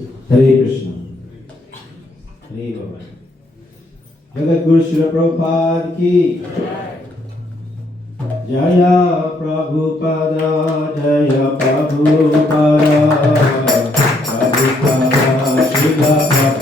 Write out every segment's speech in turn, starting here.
हरे कृष्ण। हरे बाबा। जगत गुरु श्री प्रभुपाद की जय प्रभुपाद, जय प्रभुपाद, प्रभुपाद श्री प्रभुपाद।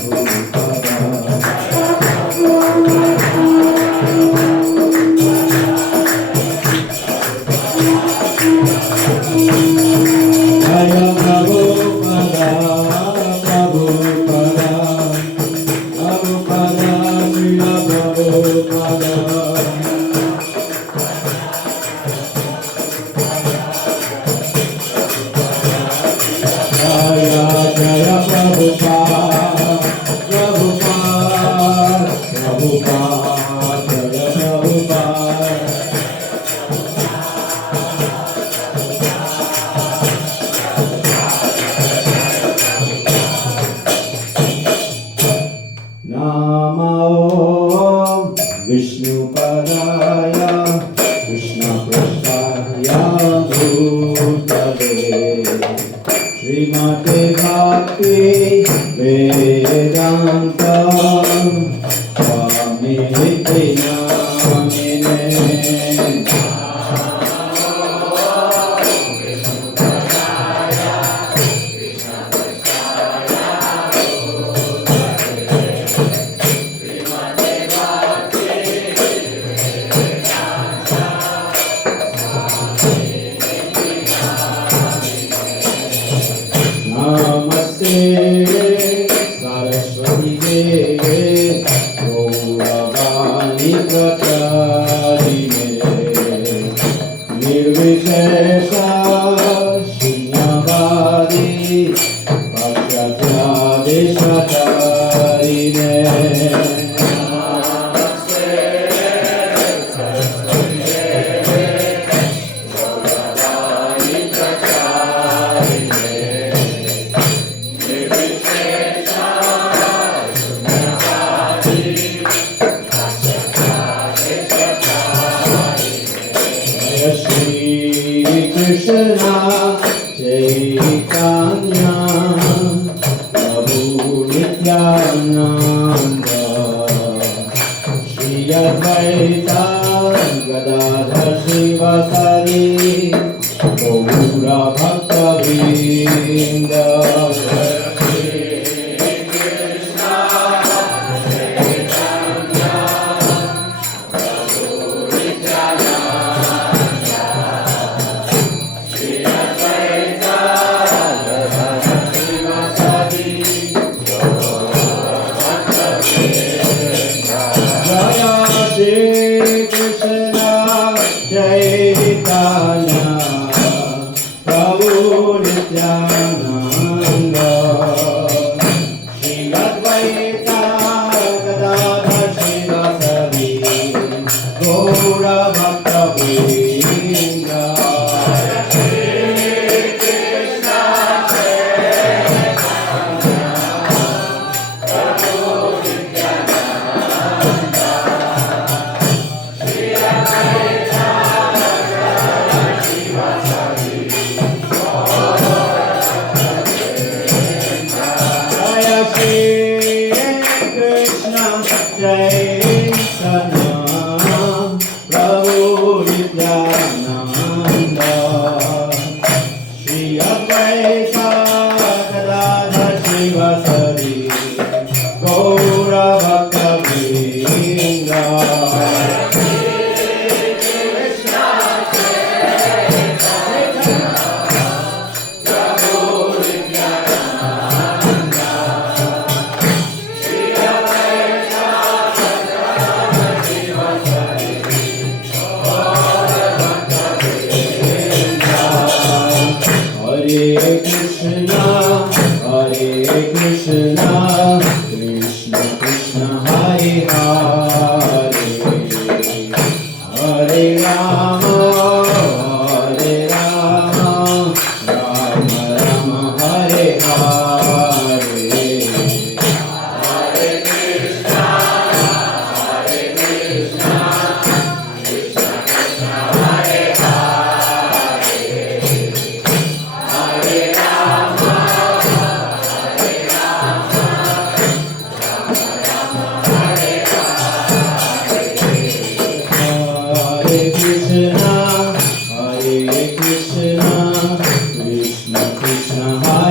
जय प्रभुपाद, प्रभुपाद, प्रभुपाद श्री प्रभुपाद। विष्णुपदाय कृष्णपृष्ठाय भूतले श्रीमते भक्ति वेदांत स्वामिनिति नामिने। नमस्ते सरस्वती देवे गौरवाणी प्रचारिणे निर्विशेष शून्यवादी पाश्चात्यादेशकारिणे। Krishna Chaitanya Prabhu Nityananda Shri Advaita Gadadhar Shivasari Gaura Bhakta Vrinda।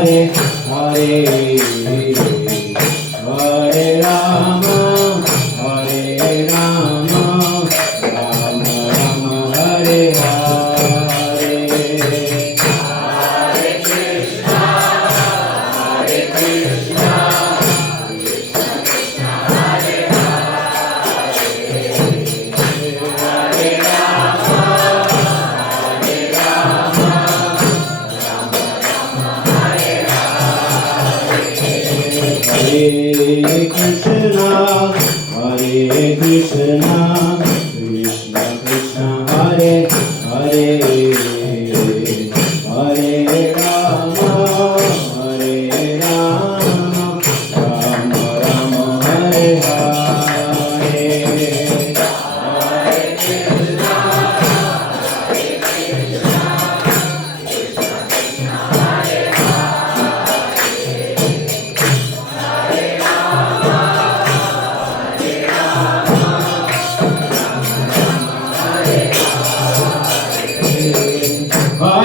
Hare Hare Rama Hare Rama Rama Rama Hare Hare Hare Krishna Hare Krishna Krishna Krishna Hare Hare Hare Rama Hare Rama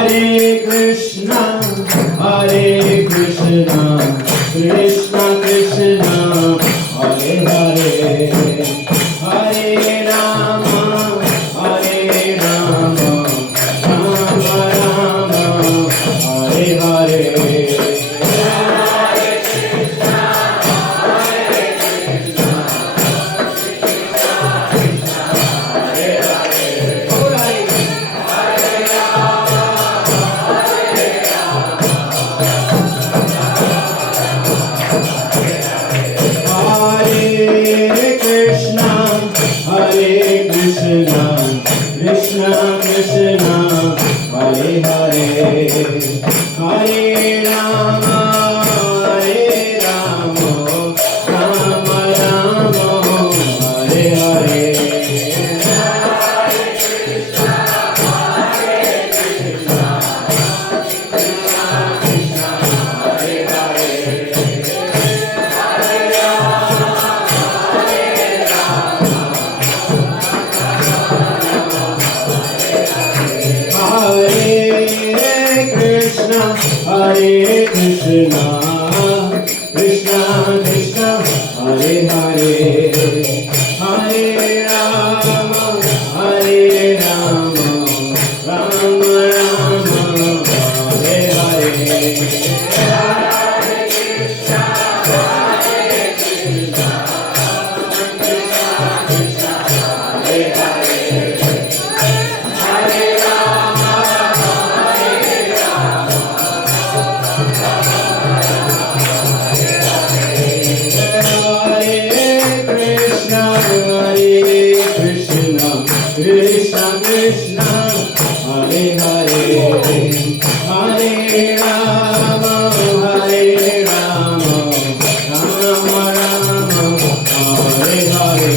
Hare Krishna, Hare Krishna, Krishna Krishna, Hare Hare, Hare Rama, Hare Rama, Rama Rama, Hare Hare. Hare Krishna, Hare Krishna, Krishna Krishna, Hare Hare Krishna, Hare Krishna, Krishna Krishna, Hare Hare, Hare Rama, Hare Rama, Rama Rama, Hare Hare. Hare Krishna, Hare Krishna, Krishna Krishna, Hare Hare, Hare Rama, Hare Rama, Rama Rama, Hare Hare. Hare Krishna, Hare Krishna, Krishna Krishna, Hare Hare, Hare Rama, Hare Rama, Rama Rama, Hare Hare. Krishna Krishna, Hare Hare, Hare Rama, Hare Rama, Rama Rama, Hare Hare.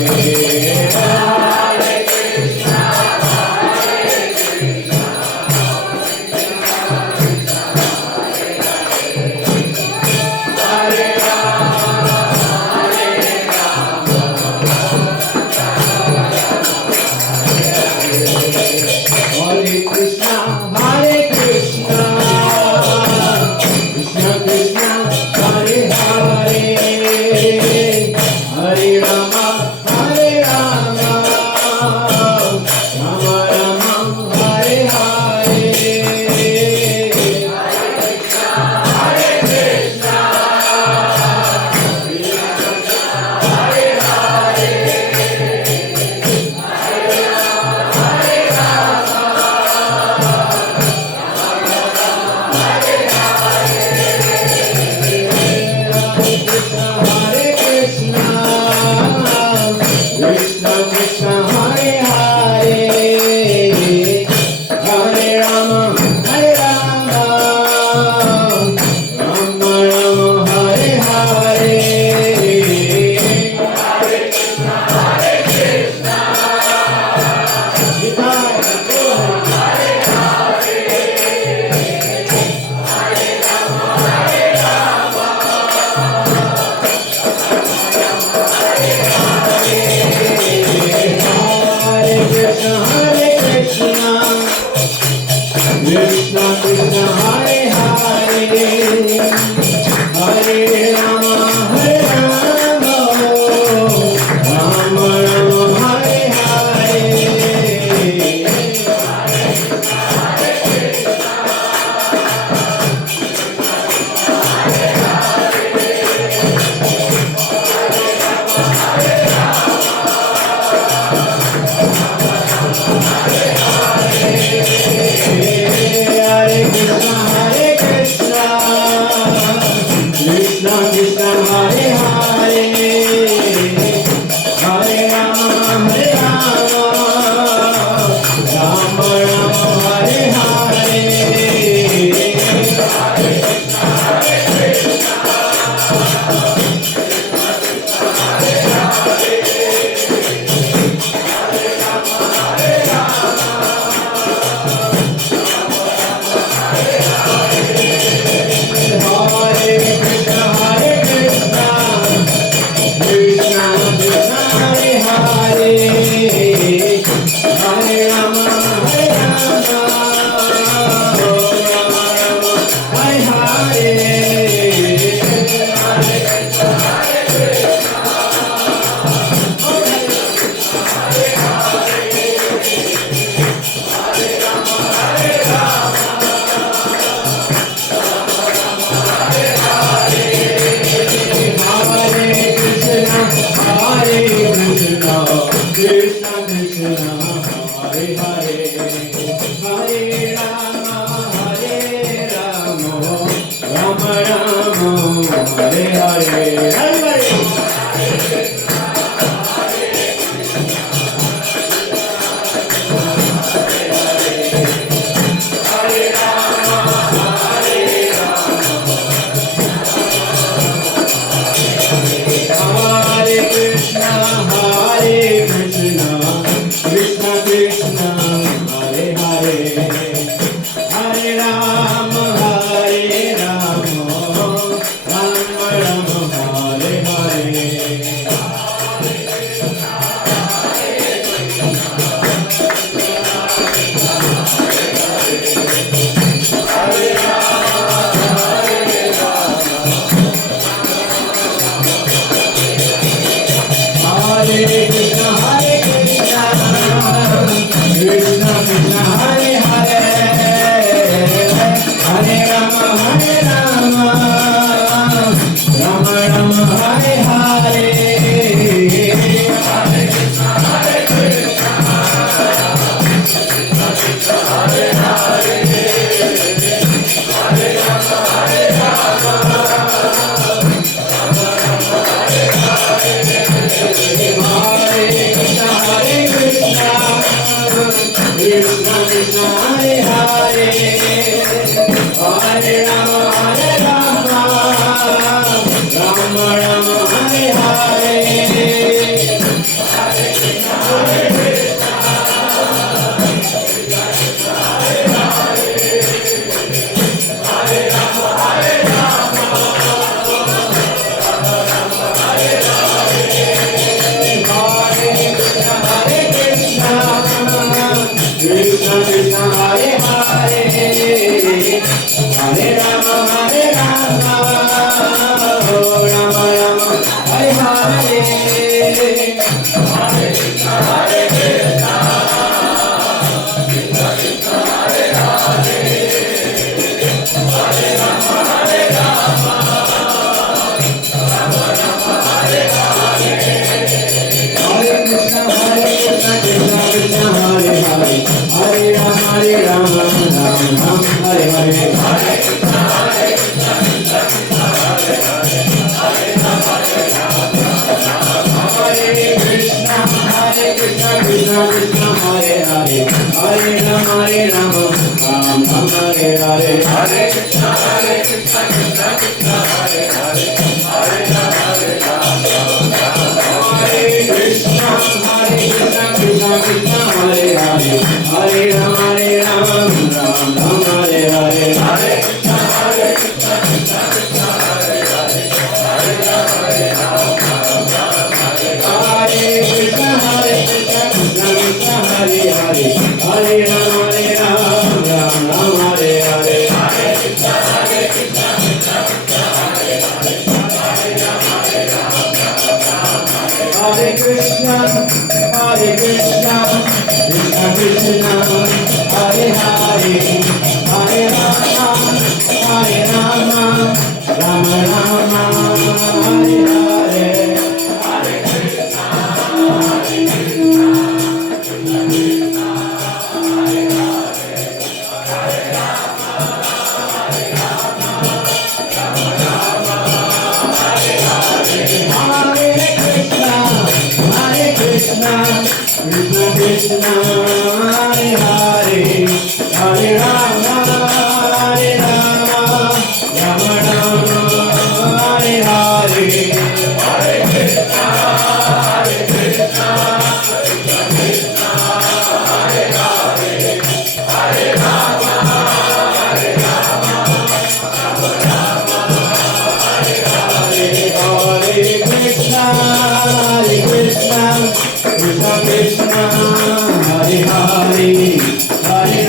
Hare Krishna, Hare Krishna, Krishna Krishna, Hare Hare, Hare Rama, Hare Rama, Rama Rama, Hare Hare. Hare Krishna, Krishna Krishna, Hare Hare, Hare Rama, Hare Rama, Rama Rama, Hare Hare. Hare Krishna, Hare Krishna, Hare Rama, Hare Rama, Hare Rama, Hare Rama, Rama Rama, Hare Hare. Hare Krishna, Krishna Krishna, Hare Hare, Hare Rama, Hare Rama, Rama Rama, Hare Hare. Krishna Krishna, Hare Hare, Hare Rama, Hare Rama, Rama Rama, Hare Hare, Hare Hare. Hare Krishna, Hare Krishna, Krishna Krishna, Hare Hare, Hare Rama, Hare Rama, Rama Rama, Hare Hare. Hare Krishna, Hare Krishna, Krishna Krishna, Hare Hare, Hare Rama, Hare Rama, Rama Rama, Hare Hare. Krishna Krishna, Hare Hare, Hare Rama, Hare Rama, Rama Rama, Hare Hare. Krishna Krishna, Hare Hare, Hare Rama, Hare Rama, Rama Rama, Hare Hare. Hare Krishna, Hare Krishna, Krishna Krishna, Hare Hare, Hare Rama, Hare Rama, Rama Rama, Hare Hare. Hare Krishna, Hare Krishna, Krishna Krishna, Hare Hare, Hare Rama, Hare Rama, Rama Rama, Hare Hare. Hare Krishna, Hare Krishna, Krishna Krishna, Hare Hare, Hare Rama, Hare Rama, Hare Krishna, Hare Krishna, Krishna Krishna, Hare Hare, Hare Rama, Hare Rama, Rama Rama, Hare Hare. Hare Krishna, Hare Krishna, Krishna Krishna, Hare Hare, Hare Rama, Hare Rama, Hare Krishna, Hare Krishna, Krishna Krishna, Hare Hare, Hare Rama, Hare Rama, Rama Rama, Hare Hare. Hare Krishna, Hare Krishna, Krishna Krishna, Hare Hare, Hare Rama, Hare Rama, Hare Krishna, Hare Krishna, Krishna Krishna, Hare Hare, Hare Rama, Hare Rama, Krishna, Hare Hare, Hare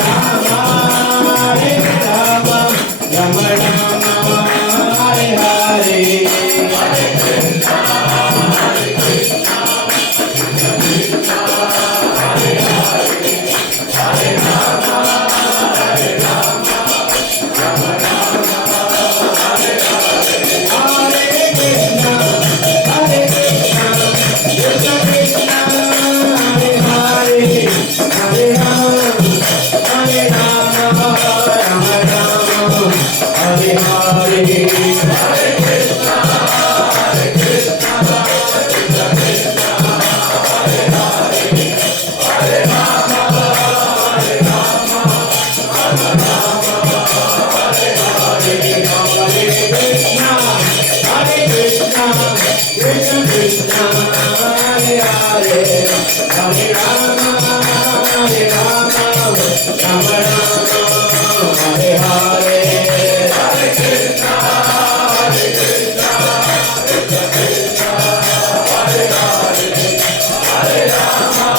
Rama, Rama Rama, Hare Hare. Hare Krishna, Hare Krishna, Krishna Krishna, Hare Hare, Hare Rama, Hare Rama, Rama Rama, Hare Hare. Hare Krishna, Hare Krishna, Krishna Krishna, Hare Hare, Hare Rama, Hare Rama, Rama Rama, Hare Hare. Hare Krishna, Hare Krishna, Krishna Krishna, Hare Hare, Hare Rama, Hare Rama, Rama Rama, Hare Hare. Hare Krishna, Hare Krishna, Krishna Krishna, Hare Hare, Hare Rama, Hare Rama, Rama Rama, Hare Hare. Hare Krishna, Hare Krishna, Krishna Krishna, Hare Hare, Hare Rama,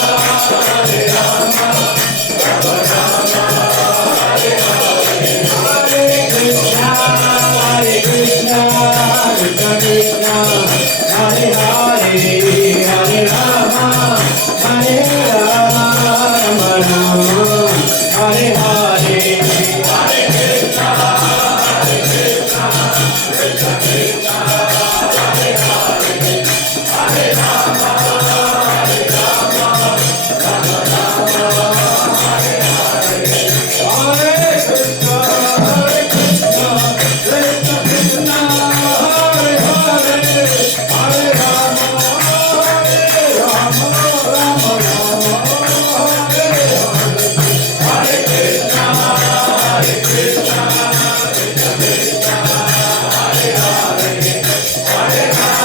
Hare Rama, Rama Rama, Hare Hare. Hare Krishna, Hare Krishna, Krishna Krishna, Hare Hare, Hare Rama, Hare Rama, Rama Rama, Hare Hare. Hare Krishna, Hare Krishna, Krishna Krishna, Hare Hare, Hare Rama, Hare Rama, Rama Rama, Hare Hare. Hare Krishna, Hare Krishna, Krishna Krishna, Hare Hare, Hare Rama, Hare Rama, Rama Rama, Hare Hare. Hare Krishna, Hare Krishna, Krishna Krishna, Hare Hare, Hare Rama, Hare Rama, Rama Rama, Hare Hare. Hare Krishna, Hare Krishna, Krishna Krishna, Hare Hare, Hare Rama, Hare Rama, Rama Rama, Hare Hare. Hare Krishna, Hare Krishna, Krishna Krishna, Hare Hare, Hare Rama, Hare Rama,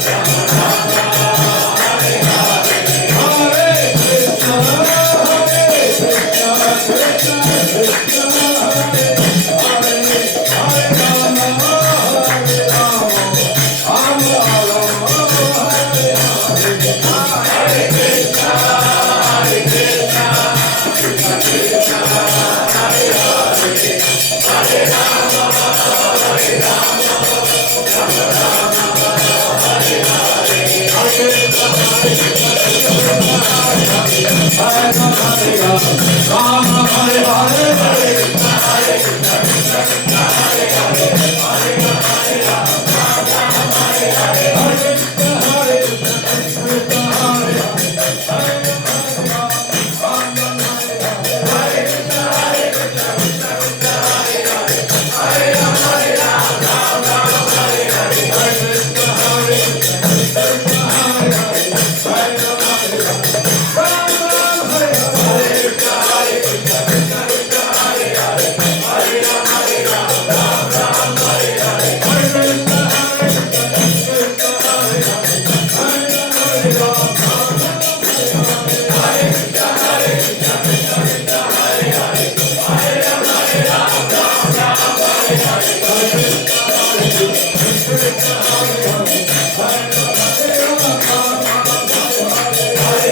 Rama Rama, Hare Hare. Hare Krishna, Hare Krishna, Hare Rama, Hare Rama, Rama Hare Hare, Hare Krishna, Hare Krishna, Krishna Krishna, Hare Hare, Hare Rama, Hare Rama, Rama Rama, Hare Hare. Hare Krishna, Hare Krishna, Krishna Krishna, Hare Hare, Hare Rama, Hare Rama, Rama Rama, Hare Hare. Hare Krishna, Hare Krishna, Krishna Krishna, Hare Hare, Hare Rama, Hare Rama, Rama Rama, Hare Hare. Hare Krishna, Hare Krishna, Krishna Krishna, Hare Hare, Hare Rama, Hare Rama, Rama Rama, Hare Hare. Hare Krishna, Hare Krishna, Krishna Krishna, Hare Hare, Hare Rama, Hare Rama, Rama Rama, Hare Hare. Hare Krishna, Hare Krishna, Krishna Krishna, Hare Hare, Hare Rama, Hare Rama, Rama Rama, Hare Hare. Hare Krishna, Hare Krishna, Krishna Krishna, Hare Hare, Hare Rama, Hare Rama, Rama Rama, Hare Hare. Hare Krishna, Hare Krishna, Krishna Krishna, Hare Hare, Hare Rama, Hare Rama, Rama Rama, Hare Hare. Hare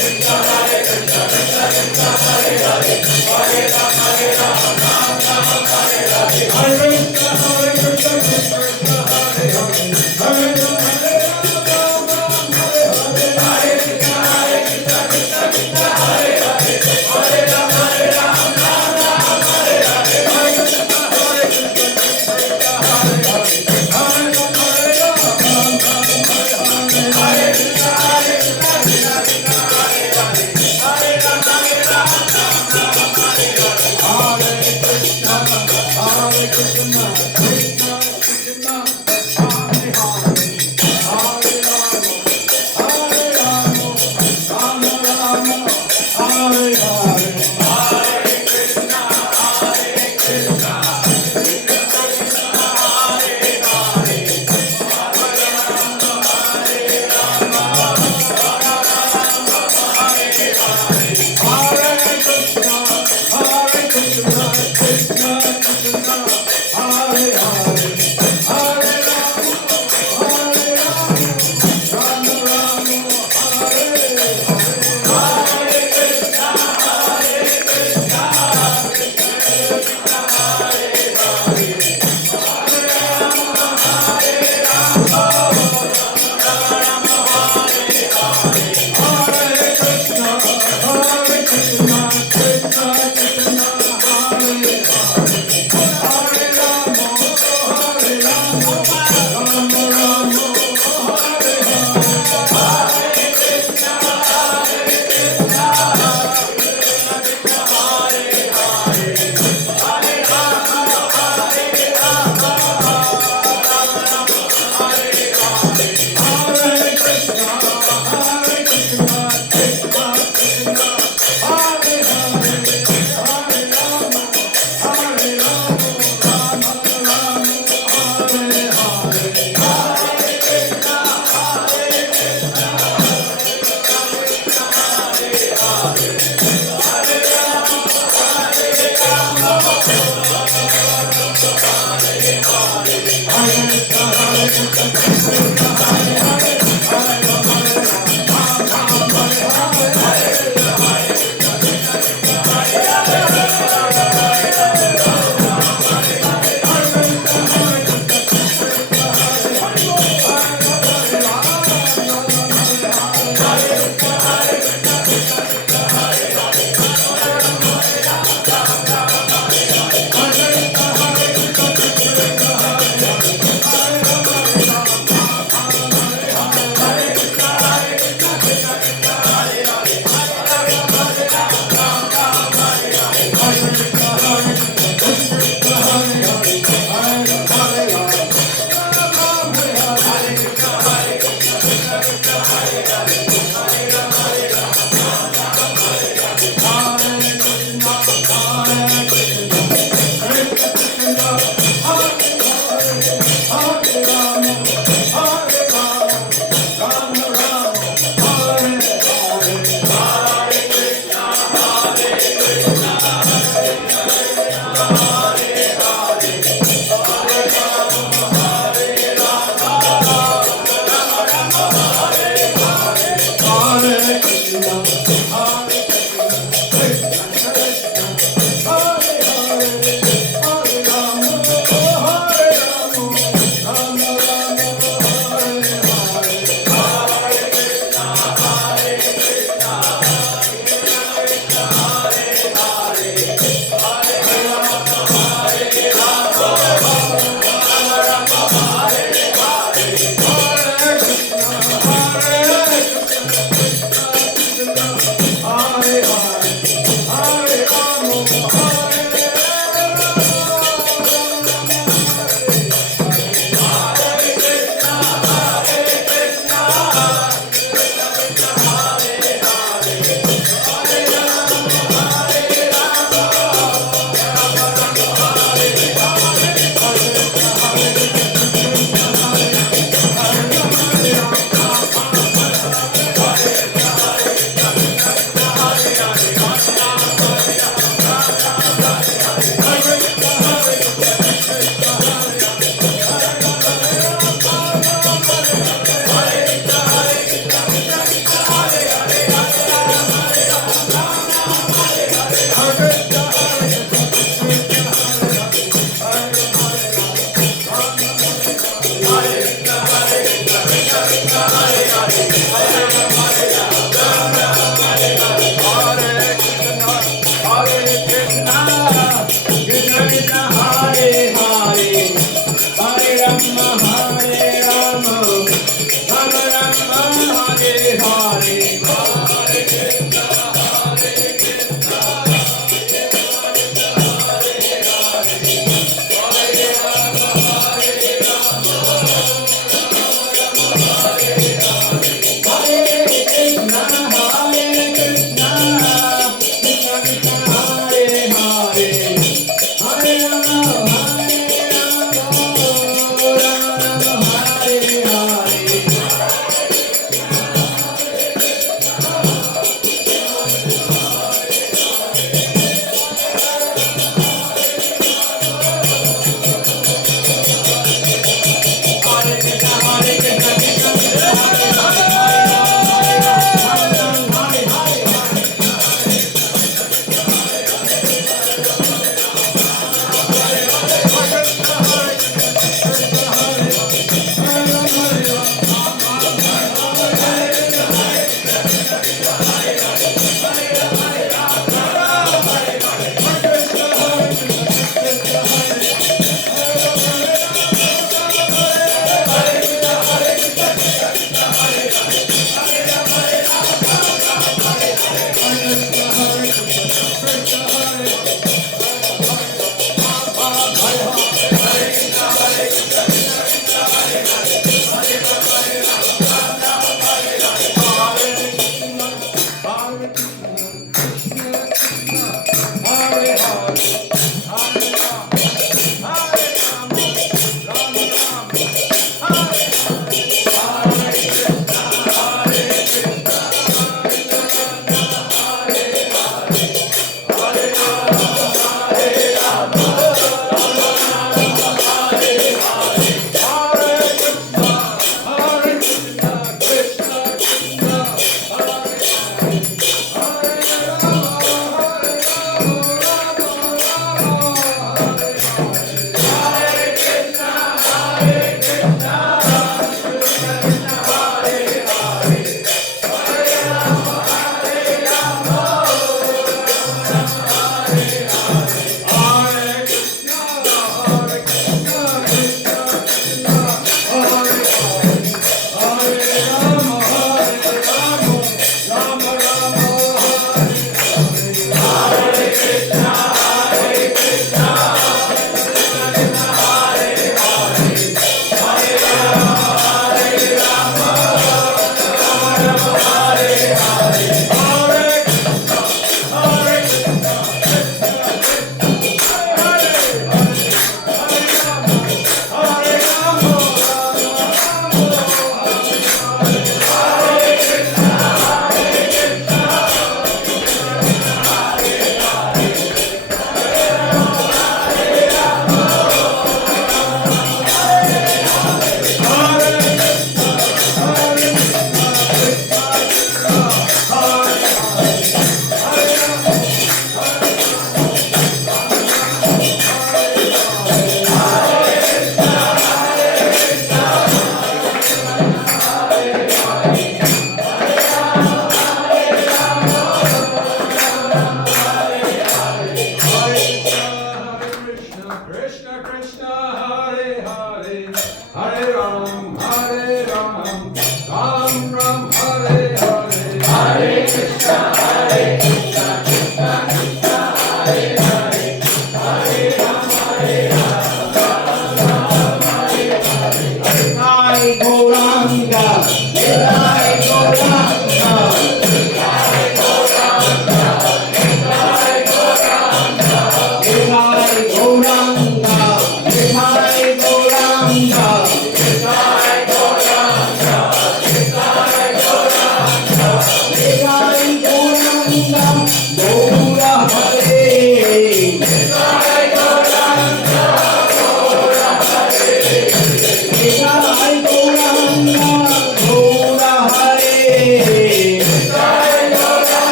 Krishna, Hare Krishna, Krishna Krishna, Hare Hare, Hare Rama, Hare Rama, Rama Rama, Hare Hare. Hare Krishna, Hare Krishna, Krishna Krishna, Hare Hare, Hare Rama, Hare Rama, Rama Rama, Hare Hare. Hare Krishna, Hare Krishna, Krishna Krishna, Hare Hare, Hare Rama, Hare Rama, Rama Rama, Hare Hare. Hare Krishna, Hare Krishna, Krishna Krishna, Hare Hare, Hare Rama, Hare Rama, Rama Rama, Hare Hare. Hare Krishna, Hare Krishna, Krishna Krishna, Hare Hare, Hare Rama, Hare Rama, Rama Rama, Hare Hare. Hare Krishna, Hare Krishna, Krishna Krishna, Hare Hare, Hare Rama, Hare Rama, Rama Rama, Hare Hare. Hare Krishna, Hare Krishna, Krishna Krishna, Hare Hare, Hare Rama, Hare Rama, Rama Rama, Hare Hare. Hare Krishna, Hare Krishna, Krishna Krishna, Hare Hare, Hare Rama, Hare Rama, Rama Rama,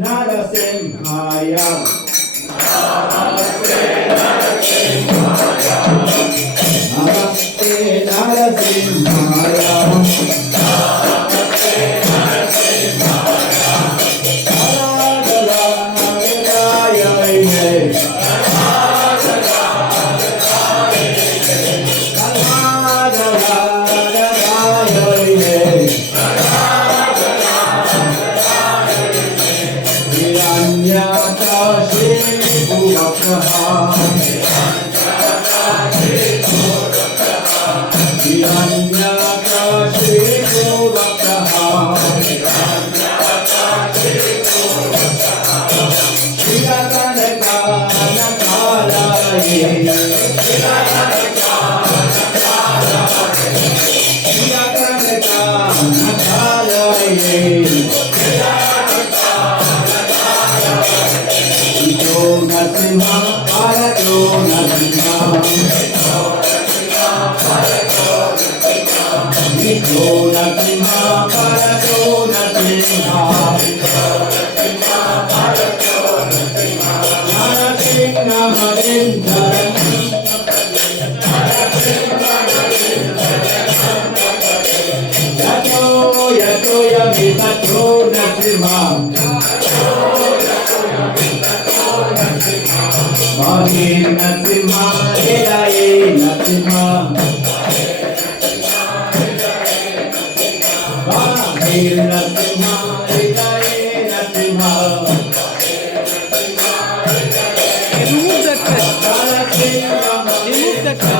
Narasimhaya हिरण्याकाशे भुवः हिरण्याकाशे भुवः शिरकनकानकालये Narasimha, Bharato Narasimha, Nityo Narasimha, Bharato Narasimha, Narasimha Harindaram, Yato Yato Yamitato Narasimha, Mahir Narasimha, Elaye Narasimha, Mahir Narasimha, Elaye Narasimha. Remove that pen. Remove that pen.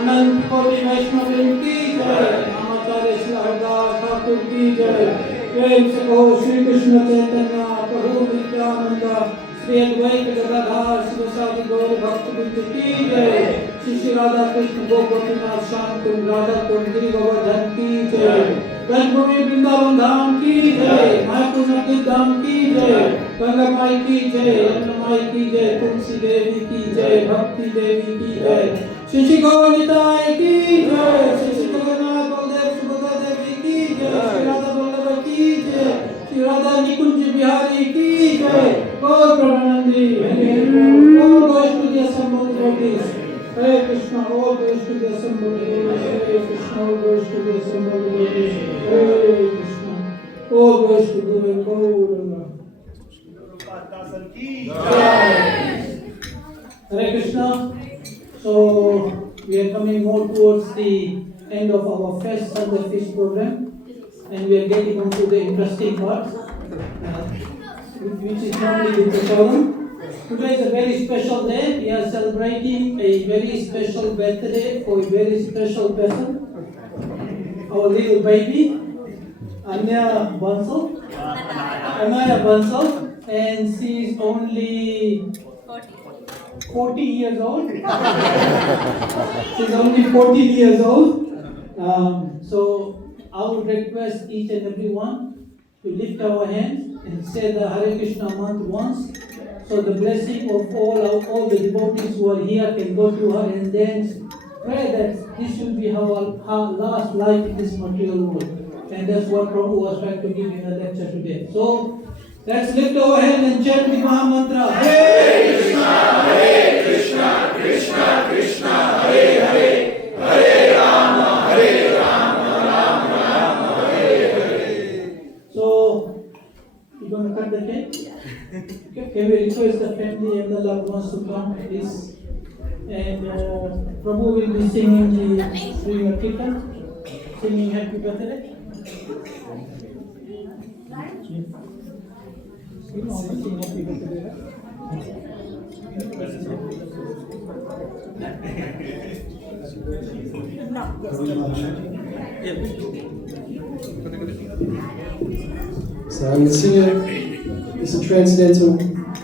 अनंत कोटि वैष्णव की जय, आचार्य श्री हरदास ठाकुर की जय। प्रेम से कहो श्री कृष्ण चैतन्य प्रभु नित्यानंद श्री अद्वैत गदाधर शिवसादि गौर भक्तवृंद की जय। श्री राधा कृष्ण गोपीनाथ श्याम कुंज राधा कुंज गिरि गोवर्धन की जय। ब्रजभूमि वृंदावन धाम की जय। मायापुर नगरी धाम की जय। गंगा माई की जय, यमुना माई की जय, तुलसी देवी की जय, भक्ति देवी की जय, शशि गौनिताय की जय, शशि गौरनाथ बलदेव सुभद्रा देवी की जय, श्री राधा वल्लभ की जय, श्री राधा निकुंज बिहारी की जय, गौर Premanandi, all goes to the assembled devotees. Hare Krishna, all goes to the assembled devotees. Hare Krishna, all goes to the assembled devotees. Hare Krishna, all goes to the Gauranga. Hare Krishna. So we are coming more towards the end of our Fresh Sunday Fish program, and we are getting on to the interesting part, which is normally the Prasadam. Today is a very special day. We are celebrating a very special birthday for a very special person, our little baby, Anaya Bansal, and she is only 40 years old. She's only 14 years old. So I would request each and every one to lift our hands and say the Hare Krishna mantra once. So the blessing of all the devotees who are here can go to her, and then pray that this will be her last life in this material world. And that's what Prabhu was trying to give in the lecture today. So let's lift our hand and chant the Maha Mantra. Hare Krishna, Krishna Krishna, Hare Hare, Hare Rama, Rama Rama, Hare Hare. So you're going to cut the cake? Okay, can we request the family and the loved ones to come, please? And Prabhu will be singing the Kirtan, singing Happy Birthday. You know, sing Happy Birthday, right? So I'm going to sing it. It's a transcendental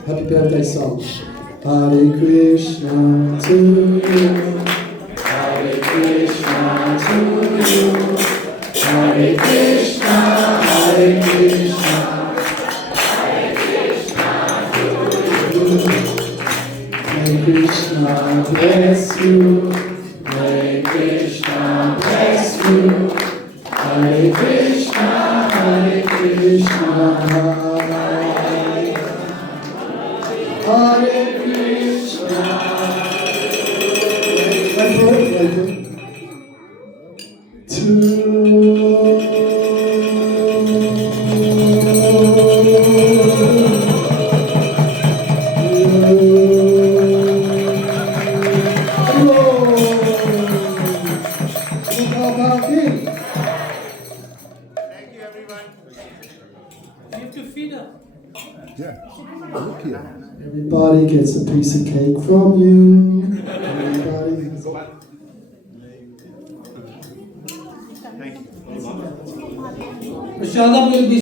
happy birthday song. Hare Krishna to you. Hare Krishna to you. Hare Krishna, Hare Krishna. Hare Krishna to you. Hare Krishna bless you. Hare Krishna bless you. Hare Krishna, Hare Krishna. Hare Krishna. Everybody gets a piece of cake from you. Everybody. Prashadam will be